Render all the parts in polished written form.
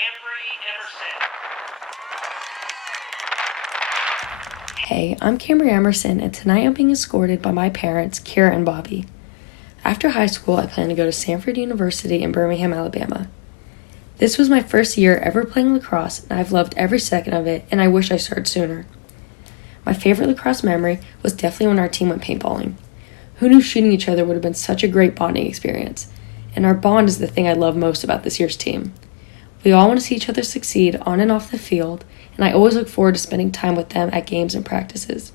Cambrie Emerson. Hey, I'm Cambrie Emerson, and tonight I'm being escorted by my parents, Kira and Bobby. After high school, I plan to go to Samford University in Birmingham, Alabama. This was my first year ever playing lacrosse, and I've loved every second of it, and I wish I started sooner. My favorite lacrosse memory was definitely when our team went paintballing. Who knew shooting each other would have been such a great bonding experience? And our bond is the thing I love most about this year's team. We all want to see each other succeed on and off the field, and I always look forward to spending time with them at games and practices.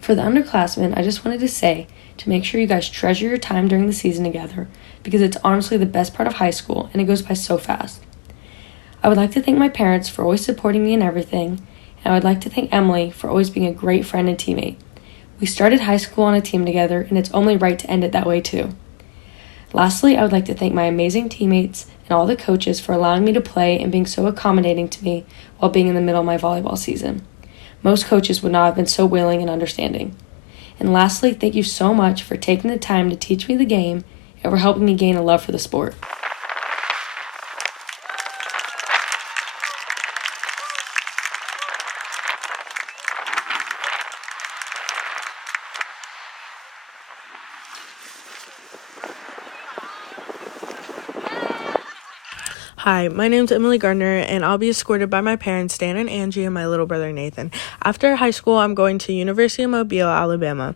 For the underclassmen, I just wanted to say to make sure you guys treasure your time during the season together, because it's honestly the best part of high school and it goes by so fast. I would like to thank my parents for always supporting me in everything, and I would like to thank Emilie for always being a great friend and teammate. We started high school on a team together, and it's only right to end it that way too. Lastly, I would like to thank my amazing teammates and all the coaches for allowing me to play and being so accommodating to me while being in the middle of my volleyball season. Most coaches would not have been so willing and understanding. And lastly, thank you so much for taking the time to teach me the game and for helping me gain a love for the sport. Hi, my name's Emilie Gardener, and I'll be escorted by my parents, Dan and Angie, and my little brother, Nathan. After high school, I'm going to University of Mobile, Alabama.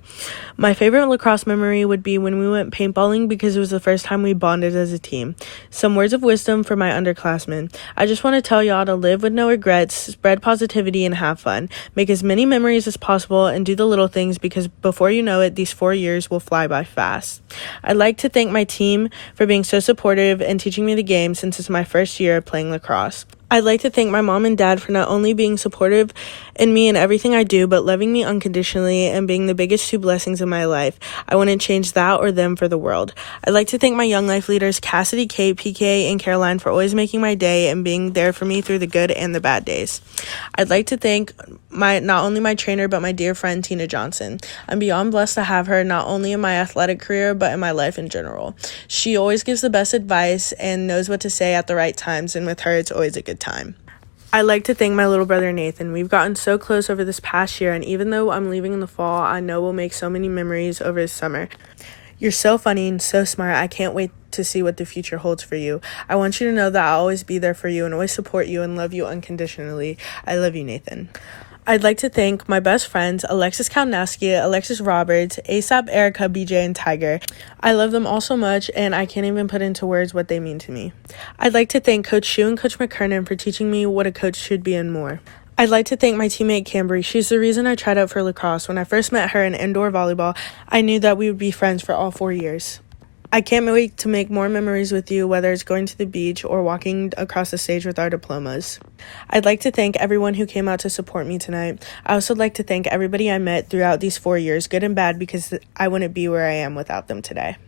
My favorite lacrosse memory would be when we went paintballing because it was the first time we bonded as a team. Some words of wisdom for my underclassmen. I just want to tell y'all to live with no regrets, spread positivity, and have fun. Make as many memories as possible and do the little things because before you know it, these 4 years will fly by fast. I'd like to thank my team for being so supportive and teaching me the game since it's my first year playing lacrosse. I'd like to thank my mom and dad for not only being supportive in me and everything I do, but loving me unconditionally and being the biggest two blessings in my life. I wouldn't change that or them for the world. I'd like to thank my young life leaders, Cassidy, Kate, PK, and Caroline for always making my day and being there for me through the good and the bad days. I'd like to thank not only my trainer, but my dear friend, Tina Johnson. I'm beyond blessed to have her not only in my athletic career, but in my life in general. She always gives the best advice and knows what to say at the right times, and with her, it's always a good time. I'd like to thank my little brother, Nathan. We've gotten so close over this past year, and even though I'm leaving in the fall, I know we'll make so many memories over the summer. You're so funny and so smart. I can't wait to see what the future holds for you. I want you to know that I'll always be there for you and always support you and love you unconditionally. I love you, Nathan. I'd like to thank my best friends, Alexis Kalnowski, Alexis Roberts, ASAP, Erica, BJ, and Tiger. I love them all so much, and I can't even put into words what they mean to me. I'd like to thank Coach Shu and Coach McKernan for teaching me what a coach should be and more. I'd like to thank my teammate Cambrie. She's the reason I tried out for lacrosse. When I first met her in indoor volleyball, I knew that we would be friends for all 4 years. I can't wait to make more memories with you, whether it's going to the beach or walking across the stage with our diplomas. I'd like to thank everyone who came out to support me tonight. I also like to thank everybody I met throughout these 4 years, good and bad, because I wouldn't be where I am without them today.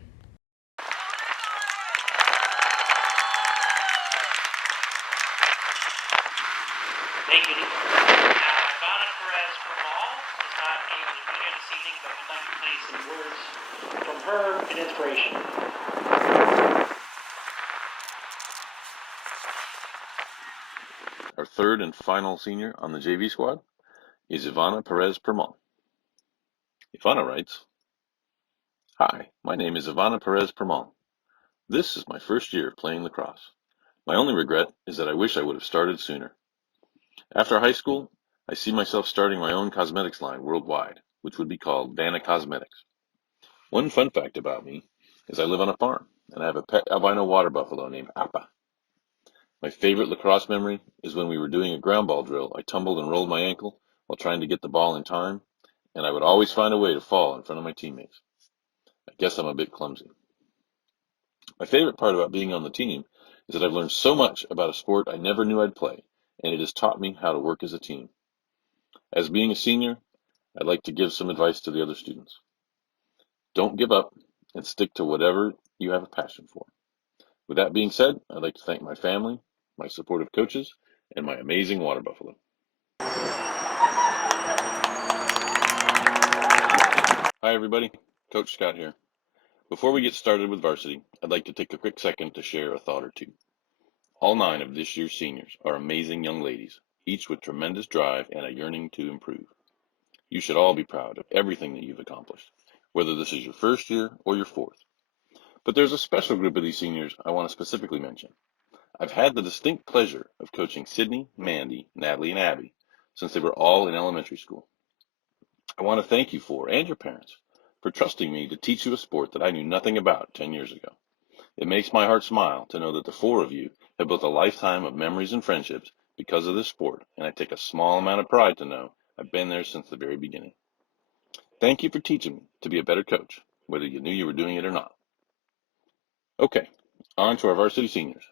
Thank you. Now, Ivana Perez-Permaul is not able to be here this evening, but we'd like to play some words from her and inspiration. Our third and final senior on the JV squad is Ivana Perez-Permaul. Ivana writes, "Hi, my name is Ivana Perez-Permaul. This is my first year playing lacrosse. My only regret is that I wish I would have started sooner. After high school, I see myself starting my own cosmetics line worldwide, which would be called Dana Cosmetics. One fun fact about me is I live on a farm, and I have a pet albino water buffalo named Appa. My favorite lacrosse memory is when we were doing a ground ball drill. I tumbled and rolled my ankle while trying to get the ball in time, and I would always find a way to fall in front of my teammates. I guess I'm a bit clumsy. My favorite part about being on the team is that I've learned so much about a sport I never knew I'd play, and it has taught me how to work as a team. As being a senior, I'd like to give some advice to the other students. Don't give up and stick to whatever you have a passion for. With that being said, I'd like to thank my family, my supportive coaches, and my amazing water buffalo." Hi everybody, Coach Scott here. Before we get started with varsity, I'd like to take a quick second to share a thought or two. All 9 of this year's seniors are amazing young ladies, each with tremendous drive and a yearning to improve. You should all be proud of everything that you've accomplished, whether this is your first year or your fourth. But there's a special group of these seniors I want to specifically mention. I've had the distinct pleasure of coaching Sydney, Mandy, Natalie, and Abby since they were all in elementary school. I want to thank you and your parents, for trusting me to teach you a sport that I knew nothing about 10 years ago. It makes my heart smile to know that the 4 of you have built a lifetime of memories and friendships because of this sport, and I take a small amount of pride to know I've been there since the very beginning. Thank you for teaching me to be a better coach, whether you knew you were doing it or not. Okay, on to our varsity seniors.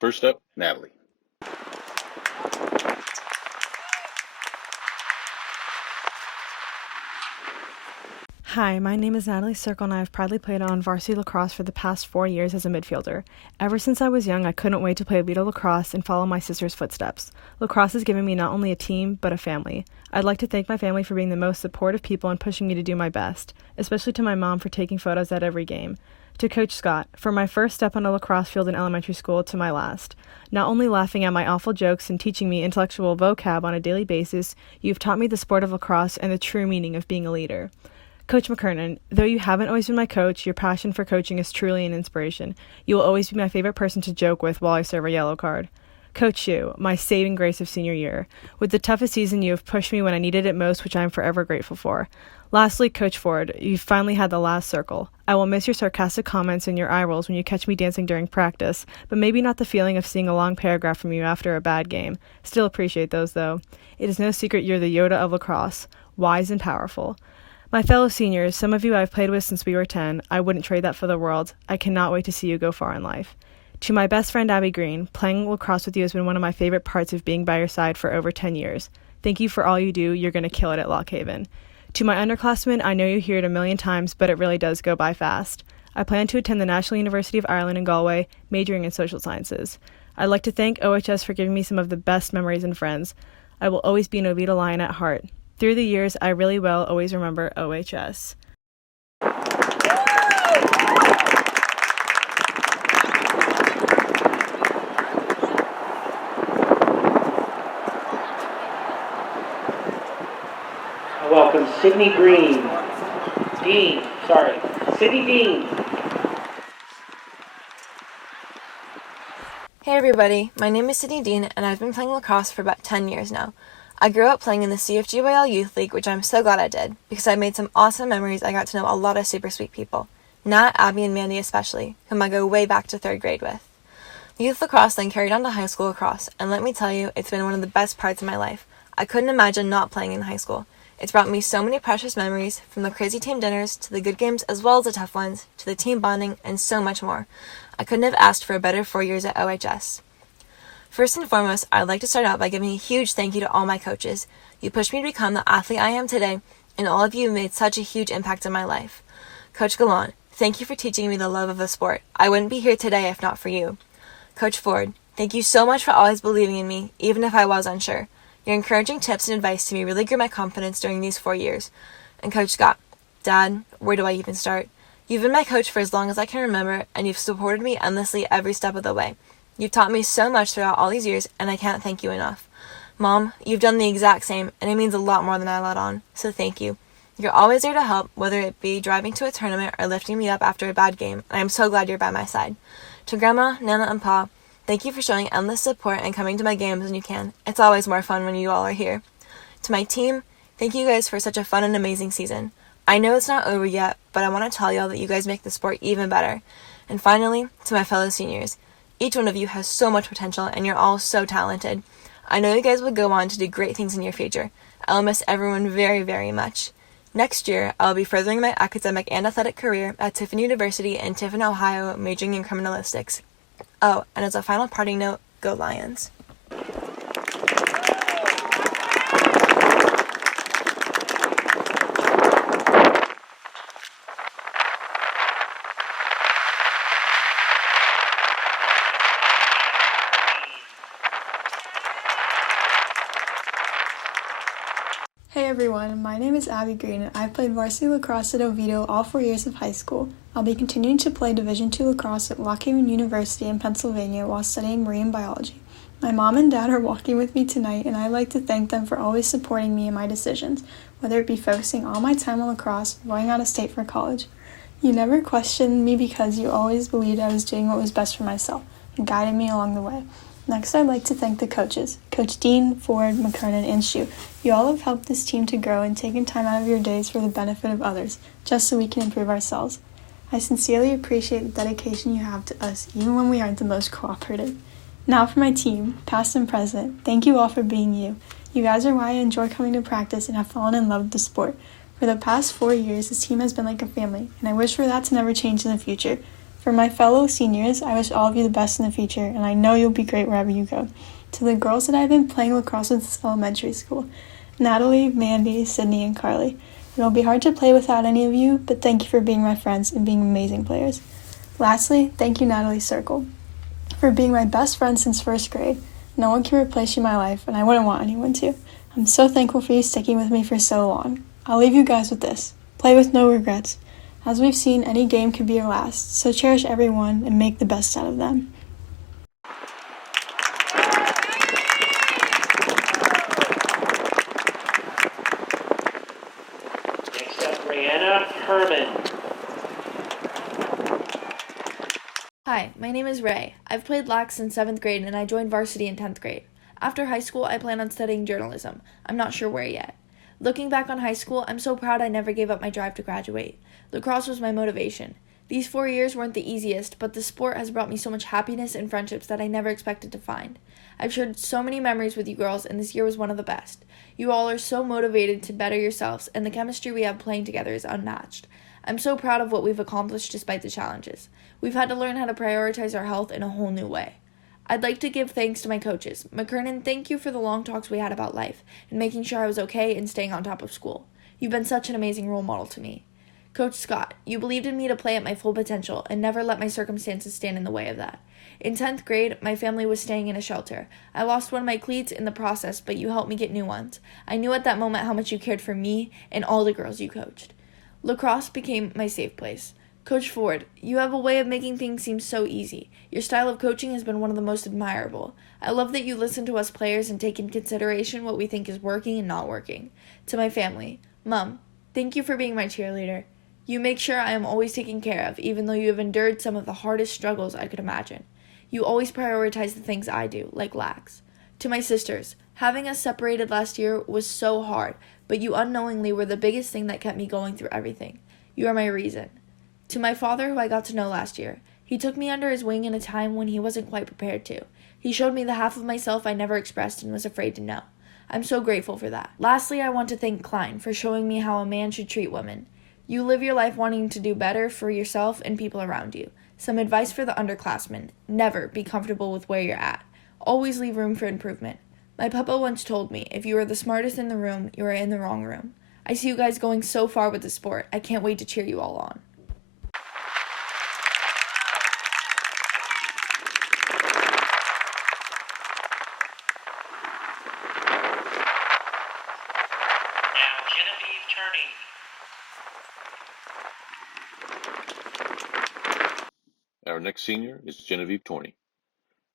First up, Natalie. Hi, my name is Natalie Cyrkel, and I have proudly played on varsity lacrosse for the past 4 years as a midfielder. Ever since I was young, I couldn't wait to play Oviedo Lacrosse and follow my sister's footsteps. Lacrosse has given me not only a team, but a family. I'd like to thank my family for being the most supportive people and pushing me to do my best, especially to my mom for taking photos at every game. To Coach Scott, for my first step on a lacrosse field in elementary school to my last. Not only laughing at my awful jokes and teaching me intellectual vocab on a daily basis, you've taught me the sport of lacrosse and the true meaning of being a leader. Coach McKernan, though you haven't always been my coach, your passion for coaching is truly an inspiration. You will always be my favorite person to joke with while I serve a yellow card. Coach Shu, my saving grace of senior year. With the toughest season, you have pushed me when I needed it most, which I am forever grateful for. Lastly, Coach Ford, you finally had the last circle. I will miss your sarcastic comments and your eye rolls when you catch me dancing during practice, but maybe not the feeling of seeing a long paragraph from you after a bad game. Still appreciate those, though. It is no secret you're the Yoda of lacrosse, wise and powerful. My fellow seniors, some of you I've played with since we were 10, I wouldn't trade that for the world. I cannot wait to see you go far in life. To my best friend Abby Greene, playing lacrosse with you has been one of my favorite parts of being by your side for over 10 years. Thank you for all you do. You're going to kill it at Lock Haven. To my underclassmen, I know you hear it a million times, but it really does go by fast. I plan to attend the National University of Ireland in Galway, majoring in social sciences. I'd like to thank OHS for giving me some of the best memories and friends. I will always be an Oviedo Lion at heart. Through the years, I really will always remember OHS. I welcome Sydney Dean. Hey everybody, my name is Sydney Dean, and I've been playing lacrosse for about 10 years now. I grew up playing in the CFGYL Youth League, which I'm so glad I did, because I made some awesome memories. I got to know a lot of super sweet people. Nat, Abby, and Mandy especially, whom I go way back to 3rd grade with. Youth lacrosse then carried on to high school lacrosse, and let me tell you, it's been one of the best parts of my life. I couldn't imagine not playing in high school. It's brought me so many precious memories, from the crazy team dinners, to the good games as well as the tough ones, to the team bonding, and so much more. I couldn't have asked for a better 4 years at OHS. First and foremost, I'd like to start out by giving a huge thank you to all my coaches. You pushed me to become the athlete I am today, and all of you made such a huge impact on my life. Coach Gallant, thank you for teaching me the love of the sport. I wouldn't be here today if not for you. Coach Ford, thank you so much for always believing in me, even if I was unsure. Your encouraging tips and advice to me really grew my confidence during these 4 years. And Coach Scott, Dad, where do I even start? You've been my coach for as long as I can remember, and you've supported me endlessly every step of the way. You've taught me so much throughout all these years, and I can't thank you enough. Mom, you've done the exact same, and it means a lot more than I let on, so thank you. You're always there to help, whether it be driving to a tournament or lifting me up after a bad game, and I'm so glad you're by my side. To Grandma, Nana, and Pa, thank you for showing endless support and coming to my games when you can. It's always more fun when you all are here. To my team, thank you guys for such a fun and amazing season. I know it's not over yet, but I want to tell y'all that you guys make the sport even better. And finally, to my fellow seniors, each one of you has so much potential, and you're all so talented. I know you guys will go on to do great things in your future. I'll miss everyone very, very much. Next year, I'll be furthering my academic and athletic career at Tiffin University in Tiffin, Ohio, majoring in criminalistics. Oh, and as a final parting note, go Lions. Hey everyone, my name is Abby Greene and I've played varsity lacrosse at Oviedo all 4 years of high school. I'll be continuing to play Division II lacrosse at Lockhaven University in Pennsylvania while studying marine biology. My mom and dad are walking with me tonight and I'd like to thank them for always supporting me in my decisions, whether it be focusing all my time on lacrosse or going out of state for college. You never questioned me because you always believed I was doing what was best for myself and guided me along the way. Next, I'd like to thank the coaches, Coach Dean, Ford, McKernan, and Shue. You all have helped this team to grow and taken time out of your days for the benefit of others, just so we can improve ourselves. I sincerely appreciate the dedication you have to us, even when we aren't the most cooperative. Now for my team, past and present, thank you all for being you. You guys are why I enjoy coming to practice and have fallen in love with the sport. For the past 4 years, this team has been like a family, and I wish for that to never change in the future. For my fellow seniors, I wish all of you the best in the future, and I know you'll be great wherever you go. To the girls that I've been playing lacrosse with since elementary school, Natalie, Mandy, Sydney, and Carly. It'll be hard to play without any of you, but thank you for being my friends and being amazing players. Lastly, thank you, Natalie Cyrkel, for being my best friend since first grade. No one can replace you in my life, and I wouldn't want anyone to. I'm so thankful for you sticking with me for so long. I'll leave you guys with this. Play with no regrets. As we've seen, any game could be your last, so cherish everyone and make the best out of them. Next up, Rayeanna Herman. Hi, my name is Ray. I've played lax in 7th grade and I joined varsity in 10th grade. After high school, I plan on studying journalism. I'm not sure where yet. Looking back on high school, I'm so proud I never gave up my drive to graduate. Lacrosse was my motivation. These 4 years weren't the easiest, but the sport has brought me so much happiness and friendships that I never expected to find. I've shared so many memories with you girls, and this year was one of the best. You all are so motivated to better yourselves, and the chemistry we have playing together is unmatched. I'm so proud of what we've accomplished despite the challenges. We've had to learn how to prioritize our health in a whole new way. I'd like to give thanks to my coaches. McKernan, thank you for the long talks we had about life and making sure I was okay and staying on top of school. You've been such an amazing role model to me. Coach Scott, you believed in me to play at my full potential and never let my circumstances stand in the way of that. In 10th grade, my family was staying in a shelter. I lost one of my cleats in the process, but you helped me get new ones. I knew at that moment how much you cared for me and all the girls you coached. Lacrosse became my safe place. Coach Ford, you have a way of making things seem so easy. Your style of coaching has been one of the most admirable. I love that you listen to us players and take in consideration what we think is working and not working. To my family, Mom, thank you for being my cheerleader. You make sure I am always taken care of, even though you have endured some of the hardest struggles I could imagine. You always prioritize the things I do, like lax. To my sisters, having us separated last year was so hard, but you unknowingly were the biggest thing that kept me going through everything. You are my reason. To my father, who I got to know last year, he took me under his wing in a time when he wasn't quite prepared to. He showed me the half of myself I never expressed and was afraid to know. I'm so grateful for that. Lastly, I want to thank Klein for showing me how a man should treat women. You live your life wanting to do better for yourself and people around you. Some advice for the underclassmen: never be comfortable with where you're at. Always leave room for improvement. My papa once told me, if you are the smartest in the room, you are in the wrong room. I see you guys going so far with the sport. I can't wait to cheer you all on. Now, Genevieve Torney. Our next senior is Genevieve Torney.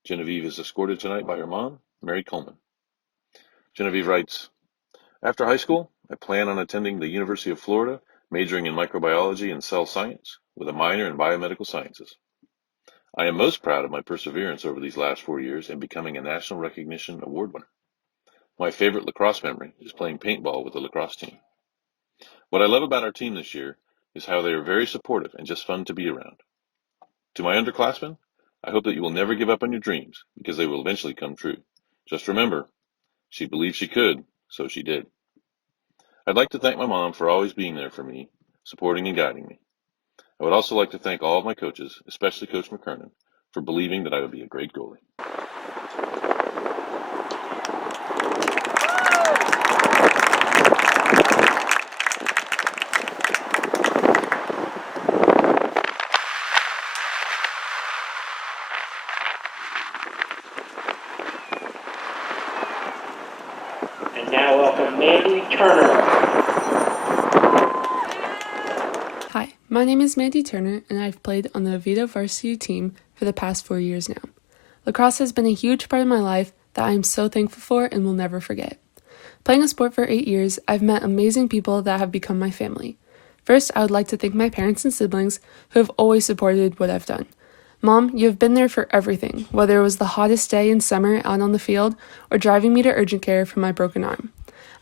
Genevieve is escorted tonight by her mom, Mary Coleman. Genevieve writes, after high school, I plan on attending the University of Florida, majoring in microbiology and cell science, with a minor in biomedical sciences. I am most proud of my perseverance over these last 4 years in becoming a national recognition award winner. My favorite lacrosse memory is playing paintball with the lacrosse team. What I love about our team this year is how they are very supportive and just fun to be around. To my underclassmen, I hope that you will never give up on your dreams, because they will eventually come true. Just remember, she believed she could, so she did. I'd like to thank my mom for always being there for me, supporting and guiding me. I would also like to thank all of my coaches, especially Coach McKernan, for believing that I would be a great goalie. And now welcome Mandy Turner. Hi, my name is Mandy Turner, and I've played on the Oviedo varsity team for the past 4 years now. Lacrosse has been a huge part of my life that I am so thankful for and will never forget. Playing a sport for 8 years, I've met amazing people that have become my family. First, I would like to thank my parents and siblings who have always supported what I've done. Mom, you have been there for everything, whether it was the hottest day in summer out on the field or driving me to urgent care for my broken arm.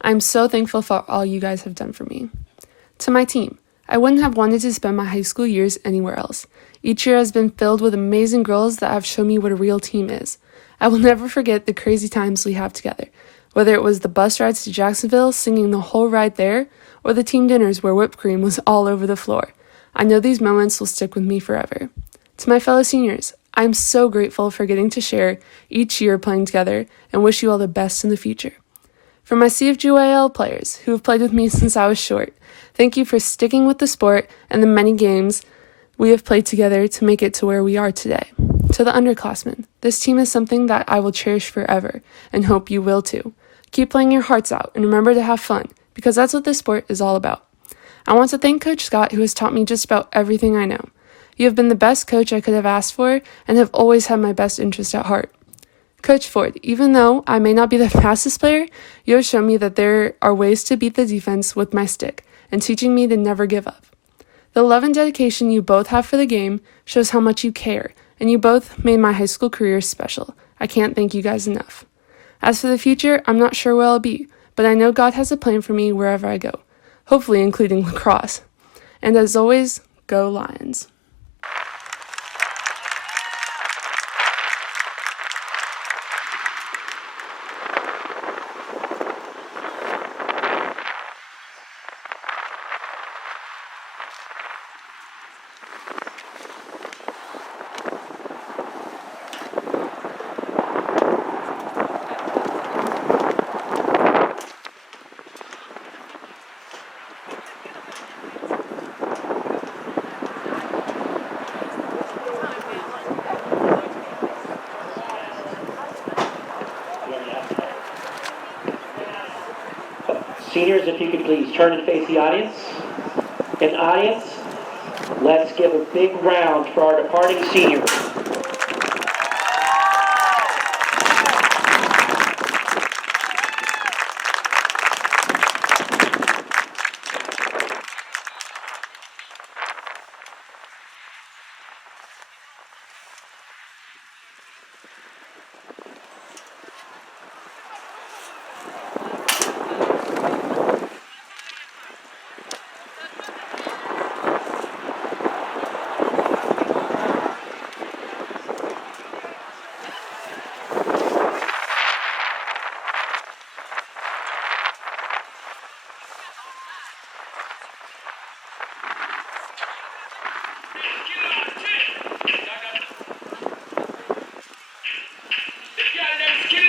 I'm so thankful for all you guys have done for me. To my team, I wouldn't have wanted to spend my high school years anywhere else. Each year has been filled with amazing girls that have shown me what a real team is. I will never forget the crazy times we have together, whether it was the bus rides to Jacksonville singing the whole ride there, or the team dinners where whipped cream was all over the floor. I know these moments will stick with me forever. To my fellow seniors, I'm so grateful for getting to share each year playing together and wish you all the best in the future. For my CFGYL players who have played with me since I was short, thank you for sticking with the sport and the many games we have played together to make it to where we are today. To the underclassmen, this team is something that I will cherish forever and hope you will too. Keep playing your hearts out and remember to have fun, because that's what this sport is all about. I want to thank Coach Scott, who has taught me just about everything I know. You have been the best coach I could have asked for and have always had my best interest at heart. Coach Ford, even though I may not be the fastest player, you have shown me that there are ways to beat the defense with my stick and teaching me to never give up. The love and dedication you both have for the game shows how much you care, and you both made my high school career special. I can't thank you guys enough. As for the future, I'm not sure where I'll be, but I know God has a plan for me wherever I go, hopefully including lacrosse. And as always, go Lions. Seniors, if you could please turn and face the audience. And audience, let's give a big round for our departing seniors.